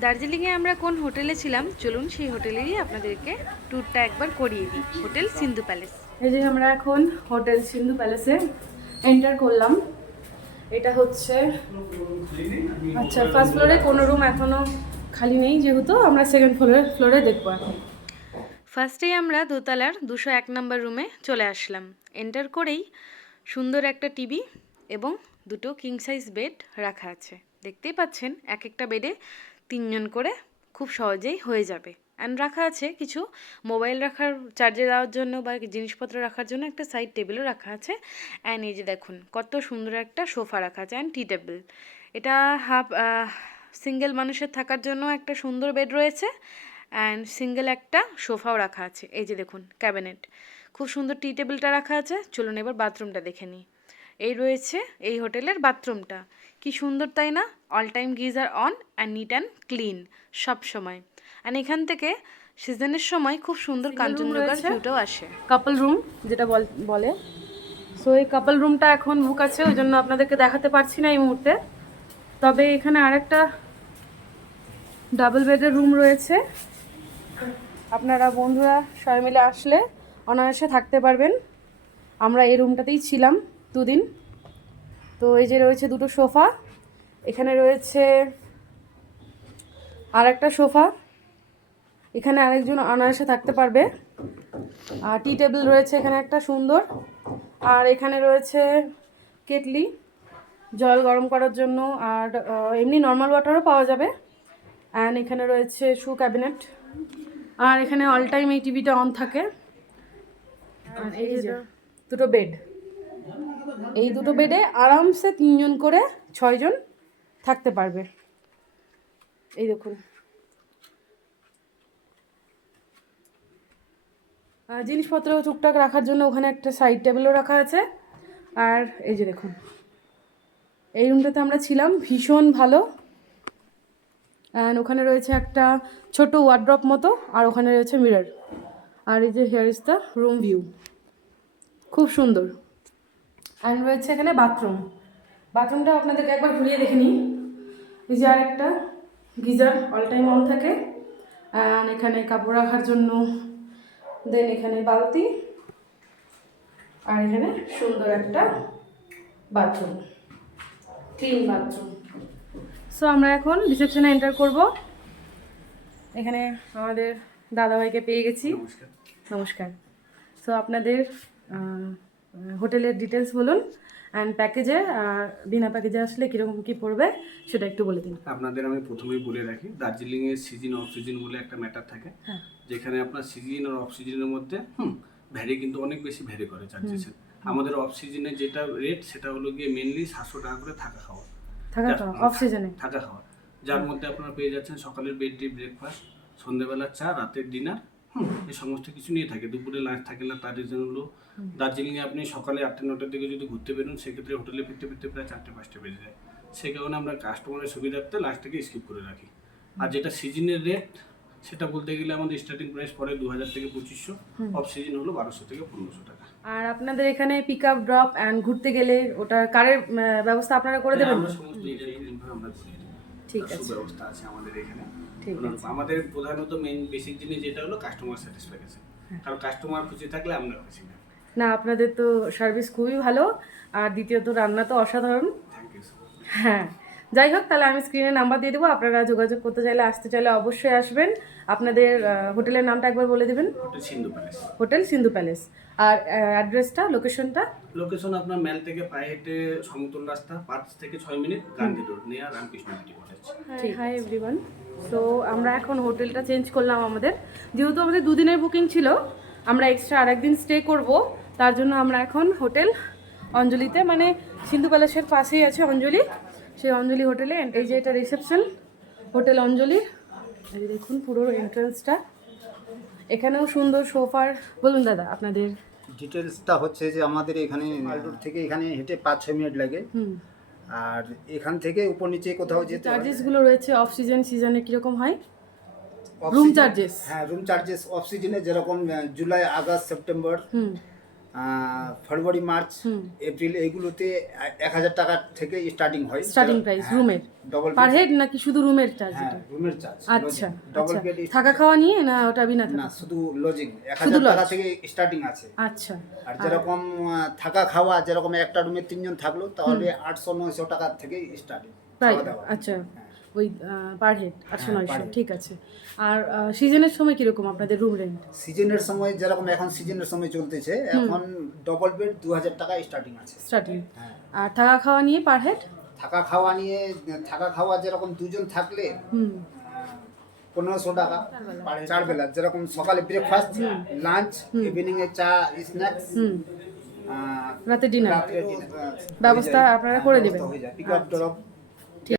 দার্জিলিংয়ে আমরা কোন হোটেলে ছিলাম? চলুন সেই হোটেলেরই আপনাদেরকে ট্যুরটা একবার করিয়ে দিই। Hotel Sindhu Palace. এই যে আমরা এখন হোটেল সিন্ধু প্যালেসে এন্টার করলাম। এটা হচ্ছে আচ্ছা ফার্স্ট ফ্লোরে কোনো রুম এখনও খালি নেই যেহেতু আমরা সেকেন্ড ফ্লোরে ফ্লোরে দেখব এখন। ফার্স্টেই আমরা দোতলার দুশো এক নম্বর রুমে চলে আসলাম। এন্টার করেই সুন্দর একটা টিভি এবং দুটো কিং সাইজ বেড রাখা আছে। দেখতেই পাচ্ছেন এক একটা বেডে তিনজন করে খুব সহজেই হয়ে যাবে। অ্যান্ড রাখা আছে কিছু মোবাইল রাখার চার্জে দেওয়ার জন্য বা জিনিসপত্র রাখার জন্য একটা সাইড টেবিলও রাখা আছে। অ্যান্ড এই যে দেখুন, কত সুন্দর একটা সোফা রাখা আছে অ্যান্ড টি টেবিল এটা হাফ সিঙ্গেল মানুষের থাকার জন্য একটা সুন্দর বেড রয়েছে। অ্যান্ড সিঙ্গেল একটা সোফাও রাখা আছে। এই যে দেখুন ক্যাবিনেট খুব সুন্দর টি টেবিলটা রাখা আছে। চলুন এবার বাথরুমটা দেখে নিই। এই রয়েছে এই হোটেলের বাথরুমটা। কি সুন্দর তাই না? All time geyser on and neat and clean সব সময়। অ্যান্ড এখান থেকে সিজনের সময় খুব সুন্দর কাঞ্চনজঙ্ঘার ভিউটাও আসে। কাপল রুম যেটা বলে সো এই কাপল রুমটা এখন বুক আছে ওই জন্য আপনাদেরকে দেখাতে পারছি না এই মুহূর্তে। তবে এখানে আরেকটা ডাবল বেডের রুম রয়েছে। আপনারা বন্ধুরা সবাই মিলে আসলে অনায়াসে থাকতে পারবেন। আমরা এই রুমটাতেই ছিলাম। দুদিন। তো এই যে রয়েছে দুটো সোফা, এখানে রয়েছে আর একটা সোফা, এখানে আরেকজন অনায়াসে থাকতে পারবে। আর টি টেবিল রয়েছে এখানে একটা সুন্দর। আর এখানে রয়েছে কেটলি, জল গরম করার জন্য। আর এমনি নর্মাল ওয়াটারও পাওয়া যাবে। অ্যান্ড এখানে রয়েছে শু ক্যাবিনেট আর এখানে অল টাইম এই টিভিটা অন থাকে। আর এই দুটো বেড এই দুটো বেডে আরামসে তিনজন করে ছয়জন থাকতে পারবে। এই দেখুন। জিনিসপত্র টুকটাক রাখার জন্য ওখানে একটা সাইড টেবিলও রাখা আছে। আর এই যে দেখুন, এই রুমটাতে আমরা ছিলাম, ভীষণ ভালো। অ্যান্ড ওখানে রয়েছে একটা ছোট ওয়ার্ড্রপ মতো, আর ওখানে রয়েছে মিরর আর এই যে here is the room view খুব সুন্দর। আর রয়েছে এখানে বাথরুম বাথরুমটা আপনাদেরকে একবার ঘুরিয়ে দেখে নিই। এই যে আর একটা গিজার অল টাইম অন থাকে। অ্যান্ড এখানে কাপড় রাখার জন্য দেন এখানে বালতি। আর এখানে সুন্দর একটা বাথরুম ক্লিন বাথরুম সো আমরা এখন রিসেপশনে এন্টার করব। এখানে আমাদের দাদাভাইকে পেয়ে গেছি। নমস্কার। সো আপনাদের হোটেলের ডিটেলস বলুন অ্যান্ড প্যাকেজে আর বিনা প্যাকেজে আসলে কীরকম কী পড়বে সেটা একটু বলে দিন। আপনাদের আমি প্রথমেই বলে রাখি দার্জিলিং এর সিজন অফ সিজন বলে একটা ম্যাটার থাকে হ্যাঁ। যেখানে আপনার সিজন আর অফ সিজনের মধ্যে হুম ভ্যারি কিন্তু অনেক বেশি ভ্যারি করে চার্জেস আমাদের অফ সিজনে যেটা রেট সেটা হলো গিয়ে মেনলি সাতশো টাকা করে থাকা খাওয়া। থাকা তো অফ সিজনে থাকা খাওয়া। যার মধ্যে আপনারা পেয়ে যাচ্ছেন সকালের বেড ডে ব্রেকফাস্ট সন্ধ্যেবেলার চা রাতের ডিনার এই সমস্ত কিছু নিয়ে থাকে। দুপুরে লাঞ্চ থাকে না তার রিজন হলো দার্জিলিংয়ে আপনি সকালে আটটা নটার দিকে যদি ঘুরতে বেরোন সেক্ষেত্রে হোটেলে ফিরতে ফিরতে প্রায় চারটে পাঁচটা বেজে যায়। সে কারণে আমরা কাস্টমারের সুবিধার্থে লাস্টটাকে স্কিপ করে রাখি। আর যেটা সিজনের রেট সেটা বলতে গেলে আমাদের স্টার্টিং প্রাইস পড়ে দু হাজার থেকে পঁচিশশো অফ সিজন হলো বারোশো থেকে পনেরোশো টাকা। আর আপনাদের এখানে পিক আপ ড্রপ অ্যান্ড ঘুরতে গেলে ওটা কারের ব্যবস্থা আপনারা করে দেবেন? আমরা সমস্ত আমরা করি ঠিক আছে সুব্যবস্থা আছে। আমাদের এখানে। ঠিক আমাদের প্রধানত মেইন বেসিক জিনিস যেটা হলো কাস্টমার স্যাটিসফ্যাকশন। কারণ কাস্টমার খুশি থাকলে আমরা খুশি না। না আপনাদের তো সার্ভিস খুবই ভালো। আর দ্বিতীয়ত রান্না তো অসাধারণ। হ্যাঁ। যাই হোক তাহলে আমি স্ক্রিনে নাম্বার দিয়ে দেবো। আপনারা যোগাযোগ করতে চাইলে আসতে চাইলে অবশ্যই আসবেন। আপনাদের হোটেলের নামটা একবার বলে দেবেন। Hotel Sindhu Palace hotel Sindhu Palace আর অ্যাড্রেসটা লোকেশনটা লোকেশন আপনার ম্যাল থেকে পায়ে হেঁটে সমতল রাস্তা পাঁচ থেকে ছয় মিনিট গান্ধী রোড নেয়া রামকৃষ্ণ বিটি কলেজ হাই এভরিওয়ান সো আমরা এখন হোটেলটা চেঞ্জ করলাম আমাদের। যেহেতু আমাদের দুদিনের বুকিং ছিল আমরা এক্সট্রা আরেকদিন স্টে করব। তার জন্য আমরা এখন হোটেল অঞ্জলিতে মানে সিন্ধু প্যালেসের পাশেই আছে অঞ্জলি। সেই অঞ্জলি হোটেলে এই যে এটা রিসেপশন হোটেল অঞ্জলির এই দেখুন পুরো এন্ট্রান্সটা এখানেও সুন্দর সোফার বলুন দাদা আপনাদের। ডিটেলসটা হচ্ছে যে আমাদের এখানে মালরোড থেকে এখানে হেঁটে পাঁচ ছয় মিনিট লাগে। আর এখান থেকে উপর নিচে কোথাও যেতে চার্জেসগুলো রয়েছে অফ সিজন সিজনে কীরকম হয়? রুম চার্জেস হ্যাঁ রুম চার্জেস অফ সিজনে যেরকম জুলাই আগস্ট সেপ্টেম্বর হুম। ফেব্রুয়ারি মার্চ এপ্রিল এইগুলোতে এক হাজার টাকা থেকে স্টার্টিং হয়। স্টার্টিং প্রাইস রুমের ডবল পার হেড নাকি শুধু রুমের চার্জ হ্যাঁ রুমের চার্জ আচ্ছা ডবল আচ্ছা। বেড থাকা খাওয়া নিয়ে না ওটা বিনা না শুধু লজিং এক হাজার টাকা থেকে স্টার্টিং আছে। আচ্ছা। আর যেরকম থাকা খাওয়া যেরকম একটা রুমে তিনজন থাকল তাহলে আটশো নয়শো টাকা থেকে স্টার্টিং আচ্ছা। ওই পার হেড আটশো হ্যাঁ, নয়শো ঠিক আছে। আর সিজনের সময় কীরকম আপনাদের রুম রেন্ট সিজনের সময় যেরকম এখন সিজনের সময় চলতেছে এখন ডবল বেড দু হাজার টাকা স্টার্টিং আছে। স্টার্টিং হ্যাঁ। আর থাকা খাওয়া নিয়ে পার হেড থাকা খাওয়া নিয়ে থাকা খাওয়া যেরকম দুজন থাকলে পনেরোশো টাকা চার বেলা যেরকম সকালে ব্রেকফাস্ট লাঞ্চ ইভিনিং এ চা স্ন্যাক্স রাতে ডিনার ব্যবস্থা আপনারা করে দেবেন। Pick up drop